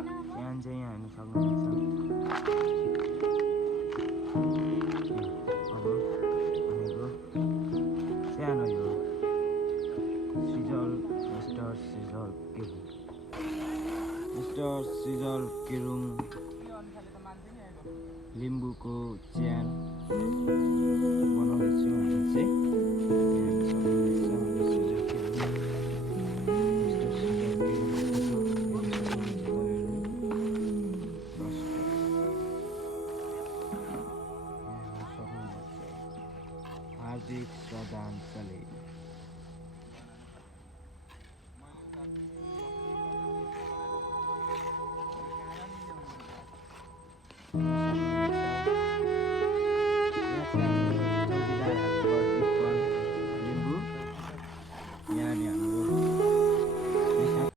च्यान चाहिँ यहाँ हेर्न सक्नुहुन्छ अब भनेको सानो यो सिजल मिस्टर सिजल केरुङ लिम्बूको च्यान बनाउँदैछु हामी चाहिँ